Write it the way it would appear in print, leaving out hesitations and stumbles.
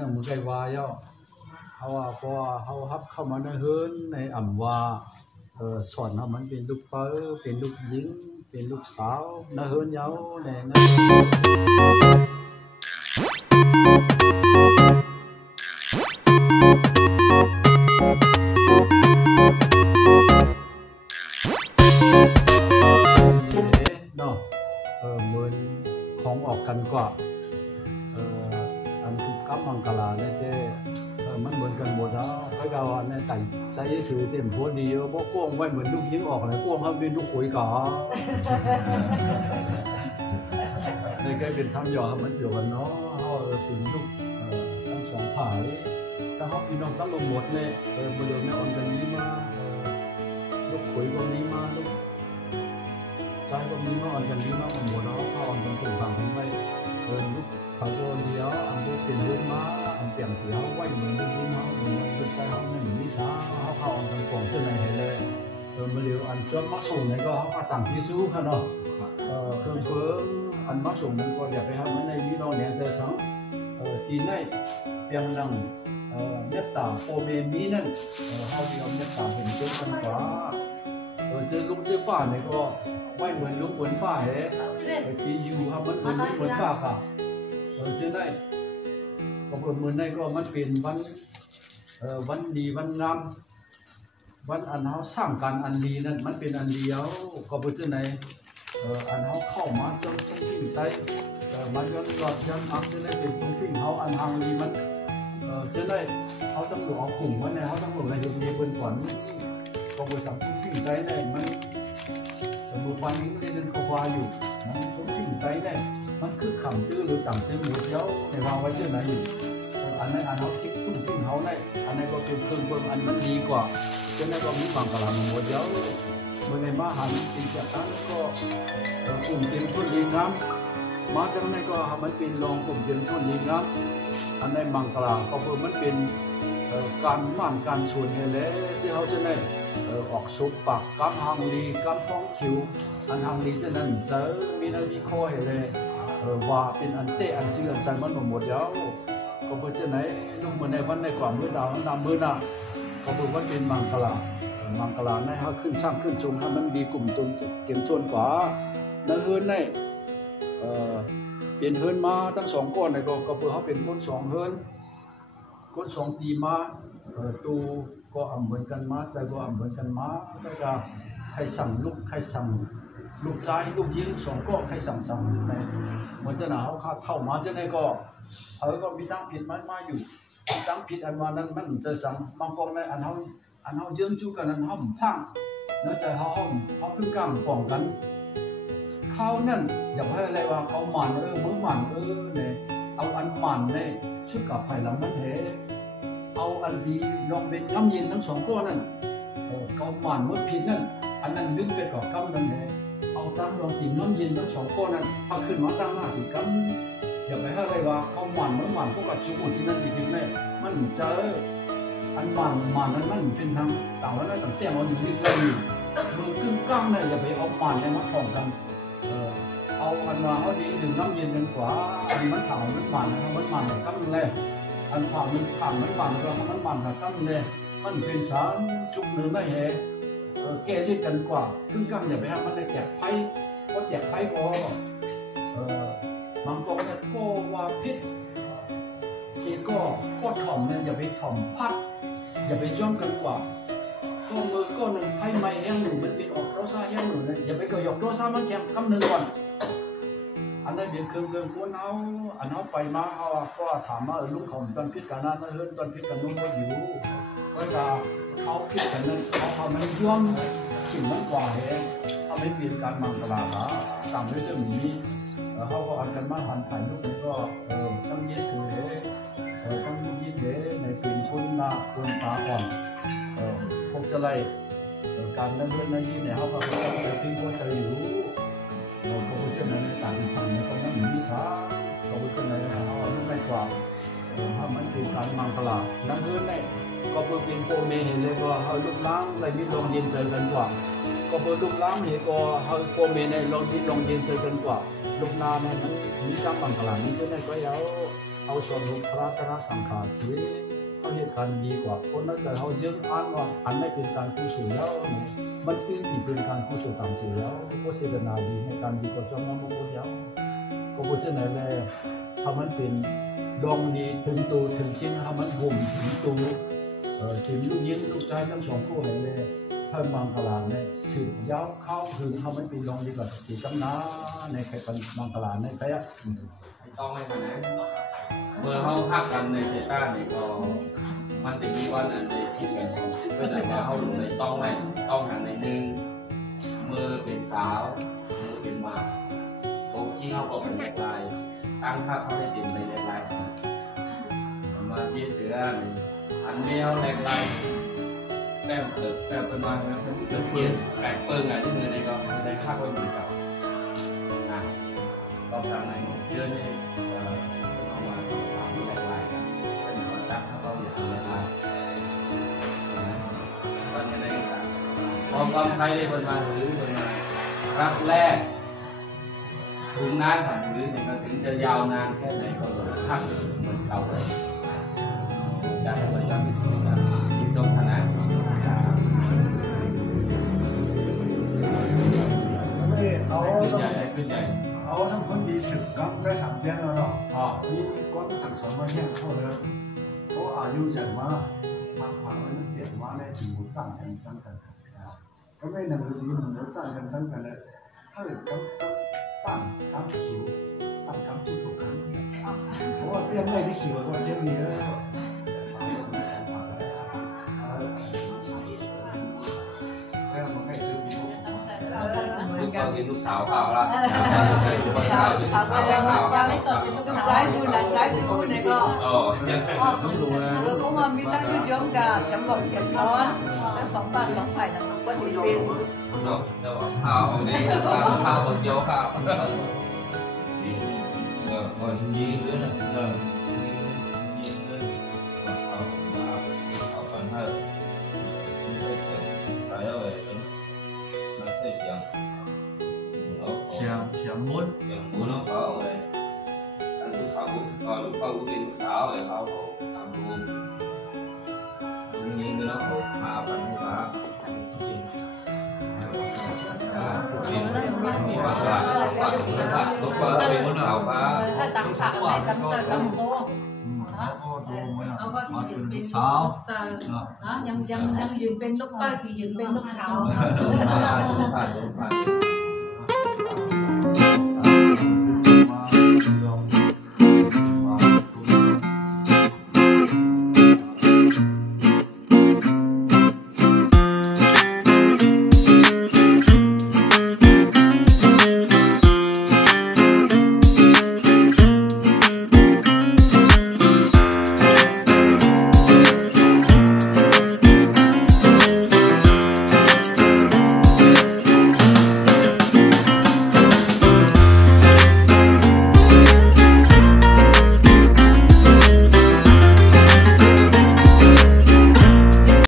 เนี่ยมึงไกวาย่อเขาว่าพอเขาฮับเข้ามาในเฮือนในอ่ำว่าสอนเขามันเป็นลูกเปิ้ลเป็นลูกหญิงเป็นลูกสาวในเฮือนเย้าในเหมือนของออกกันกว่าอันทุกกับมังกรเนี่ยเจ้มันเหมือนกันหมดแล้วพระเจ้าเนี่ยแต่ใจสื่อเต็มหัวดีเพราะก้วงไว้เหมือนลูกยิงออกเลยก้วงเขาเป็นลูกขุยก่อในแกเป็นทำหยอดมันเกี่ยวกันเนาะเขาเป็นลูกทั้งสองฝ่ายถ้าเขาพี่น้องตั้งลงหมดเนี่ยบริเวณนี้อ่อนกันนี้มาลูกขุยก็นี้มาลูกใจก็มีมาอ่อนกันนี้มาหมดแล้วเขาอ่อนกันเป็นฝั่งไปลูกเขาก็เลี้ยวอันก็เป็นเรื่องมาอันเปลี่ยนสีเขาไว้เหมือนลูกยิงเขาเหมือนลูกใจเขาไม่เหมือนนิสาเขาอ่อนกันกล่องเจ้าไหนเห็นเลยมาเลี้ยวอันจนมาส่งเนี่ยก็เขาต่างที่สู้กันเนาะเครื่องเพิ่มอันมาส่งมันก็อยากไปทำมันในวิโรจน์เนี่ยจะสั่งทีในเพียงดังเมตตาโอเมมีนั่นเขาเดียวเมตตาเป็นเจ้ากันกว่าเจอลุงเจอป้าเนี่ยก็ไม่เหมือนลุงเหมือนป้าเหรอที่อยู่ครับมันเหมือนลุงเหมือนป้าค่ะเจอได้ก็เหมือนในก็มันเป็นวันดีวันงามวันอันเขาสร้างการอันดีนั่นมันเป็นอันเดียวก็เป็นเจ้าไหนอันเขาเข้ามาจนต้องสิ่งใจมันย้อนกลับย้อนอักจะได้เป็นต้องสิ่งเขาอันทางนี้มันจะได้เขาต้องหลอกกลุ่มมันเนี่ยเขาต้องหลอกอะไรอย่างนี้เป็นก่อนก็บริษัทต้องสิ่งใจได้มันบุคคลนี้ไม่ได้เดินเข้าว่าอยู่มันต้องสิ่งใจได้มันคือคำตื้อหรือต่ำตื้อหรือเย้าในวางไว้เจ้าไหนอยู่อันนั้นอันเขาคิดตุ้งสิ่งเขาได้อันนั้นก็เป็นเครื่องเพิ่มอันมันดีกว่าเจ้านั้นก็มีบางกลางหมดเย้าเมื่อในมหาวิทยาลัยนั้นก็กลุ่มเต็มทุนดีงามมาจากนั้นก็มันเป็นรองกลุ่มเต็มทุนดีงามอันในมังกรก็เพื่อมันเป็นการม่านการส่วนเฮเลที่เขาจะได้ออกสุปากการหางลีการฟ้องคิวอันหางลีจะนั้นเจอมีนามีข้อเฮเลว่าเป็นอันเตะอันจริงอันใจมันหมดแล้วก็เพื่อจะไหนลูกเมื่อในวันในความมือดาวน้ำมือน่ะก็เพื่อว่าเป็นมังกรมังกรในเขาขึ้นสร้างขึ้นสูงให้มันมีกลุ่มตุนเก็บชนกว่าในเฮือนในเป็นเฮือนมาทั้งสองก้อนในก็เพื่อเขาเป็นคนสองเฮือนคนสองตีมาตูก็อ่ำเหมือนกันมาใจก็อ่ำเหมือนกันมาได้ก็ใครสั่งลูกใครสั่งลูกชายลูกยิงสองก็ใครสั่งในเหมือนจะหนาวข้าเท่ามาจะได้ก็ก็มีตั้งผิดมาอยู่ตั้งผิดอันมานั้นมันจะสั่งบางกองในอันเขาเยื่อจูกันอันห้องพังเนื้อใจเขาห้องเขาขึ้นกลางป้องกันเขานั่นอย่าให้อะไรว่าเอาหมันมือหมันเนี่ยเอาอันหมันเนี่ยชุดกับไผ่ลำนั้นเหเอาอันดีลองเป็นน้ำเย็นทั้งสองก้อนนั่นเขาหมันมดผิดนั่นอันนั้นลึกไปกว่ากำนั่นเหเอาตั้งลองกินน้ำเย็นทั้งสองก้อนนั่นพอขึ้นมาตั้งหน้าสิกำอย่าไปให้อะไรว่าเอาหมันมือหมันพวกกับชุดที่นั่นดีๆเนี่ยมันเจออันหมันนั้นมันเป็นทางต่างวันนั้นต่างเสี้ยมันอยู่ที่เราอยู่มือขึ้นกลางเนี่ยอย่าไปเอาหมันเนี่ยมาถ่องกันเอาอันมาเขาดีดื่มน้ำเย็นกันกว่าอันมันถ่างมันหมันนะครับมันหมันกับตั้งเลยอันถ่างมันหมันก็มันหมันกับตั้งเลยมันเป็นสารจุกหนึ่งได้เหตุแก้ด้วยกันกว่าขึ้นกลางอย่าไปให้มันได้แจกไพ่เพราะแจกไพ่ก็บางคนเนี่ยก็ว่าพิษเสียก็ถ่อมเนี่ยอย่าไปถ่อมพัดอย่าไปจ้องกันกว่าก็มือก็หนึ่งไพ่ไม้แห้งหนึ่งมันเป็นออกโรซ่าแห้งหนึ่งเนี่ยอย่าไปก็ยกโรซ่ามันแข็งกำหนึ่งก่อนอันนั้นเป็นเครื่องควรเอาอันเขาไปมาเขาก็ถามว่าลุงของตอนพิษกันนั้นเฮ้ยตอนพิษกันลุงก็อยู่เวลาเขาพิษกันนั้นเขาไม่ย่อมสิ่งนั้นกว่าเองเขาไม่เปลี่ยนการมังกรต่างด้วยเรื่องนี้เขาก็อันกันมาหันถ่ายรูปก็ตั้งเยสือตั้งยิ้มเดในเป็นคนหน้าคนตาอ่อนพวกจะไล่การนั่งเล่นนั่งยิ้มเนี่ยเขาก็จะทิ้งว่าจะอยู่เขาพูดเช่นนั้นต่างสั่งเนี่ยเขาไม่มีสาเขาพูดเช่นนั้นเขาไม่กว่าถ้ามันเป็นการมังกรนั่งเล่นเนี่ยก็เพื่อเป็นโปรเมเห็นเลยว่าเขาลุกล้างอะไรมีลงเย็นเจอกันกว่าก็เพื่อลุกล้างเห็นก็เขาโปรเมในลงที่ลงเย็นเจอกันกว่าลูกนาเนี่ยมันมีการมังกรนั่นก็ได้ก็เอา เขาสอนลูกพระธรรมสังขารศีลเขาเหตุการณ์ดีกว่าคนนั้นจะเขาเยอะอ่านว่าอันไม่เป็นการกุศลแล้วมันตื่นที่เป็นการกุศลตามเสียแล้วก็เสดนาดีในการดีกว่าจอมน้ำมันยาวก็บอกจะไหนเลยถ้ามันเป็นดองดีถึงตัวถึงชิ้นถ้ามันห่มถึงตัวถึงลูกยิ้มลูกใจทั้งสองคู่เลยเพิ่มบางกลาในสืบยาวเข้าถึงเขาไม่เป็นดองดีกว่าสีกำน้าในใครเป็นบางกลาในใครอ่ะต้องไม่ขนาดเมื่อเขาพักกันในเซต้าเนี่ยก็มันจะมีวันอันใดที่เป็นเพื่อแต่ว่าเขาหลงในต้องไม่ต้องหันในหนึ่งเมื่อเป็นสาวเมื่อเป็นมาโต๊ะที่เขาก็เป็นแหลกลายตั้งค่าเขาได้ติดในแหลกลายมาที่เสืออันนี้เขาแหลกลายแป้งเปิดแป้งเป็นมาแล้วเป็นเปลี่ยนแปลกเปิ้งอะไรที่มือในก็ได้ค่าไว้เหมือนเก่าลองสั่งไหนเชื่อเนี่ยเอามาถามแหลกลายกันเป็นหัวตั้งเขาก็อยากแหลกลายตอนนี้ได้กันพอความไทยได้เป็นมาหรือเป็นมารักแรกถึงนานผ่านหรือเนี่ยก็ถึงจะยาวนานแค่ไหนก็ต้องพักเหมือนเก่าเลยใจเราจะมีสิ่งที่ยิ่งจงขนาดเอาทั้งคนดีสึกกับ在上边了咯，你光上什么样错了？我有人嘛，旁人电话呢就赞成赞成，咁你能够點唔到讚成讚成咧？佢咁擔橋，擔咁接觸緊，我話邊咩啲橋啊？我聽你咧。ก็กินลูกสาวข้าวละยังไม่สดเป็นลูกสาวซ้ายดูหลังซ้ายดูเนี่ยก็ผมว่ามีตั้งยุยงกับจำบอกเขียนซ้อนทั้งสองบ้านสองฝ่ายนะก็ถือเป็นข้าวนี่ข้าวบนโจ๊กข้าวcòn gì nữa là gì nữa học phần hơn phải rồi nó sẽ xiang muốn nó có rồi anh lúc sau còn lúc sau cũng lúc sáu rồi họ làm luôn nhưng nó hộp mà phần làถ้าตังฝากอะไรตังเจอตังโคเอาก็ที่ยืนเป็นสาวนะยังยืนเป็นลูกป้าที่ยืนเป็นลูกสาว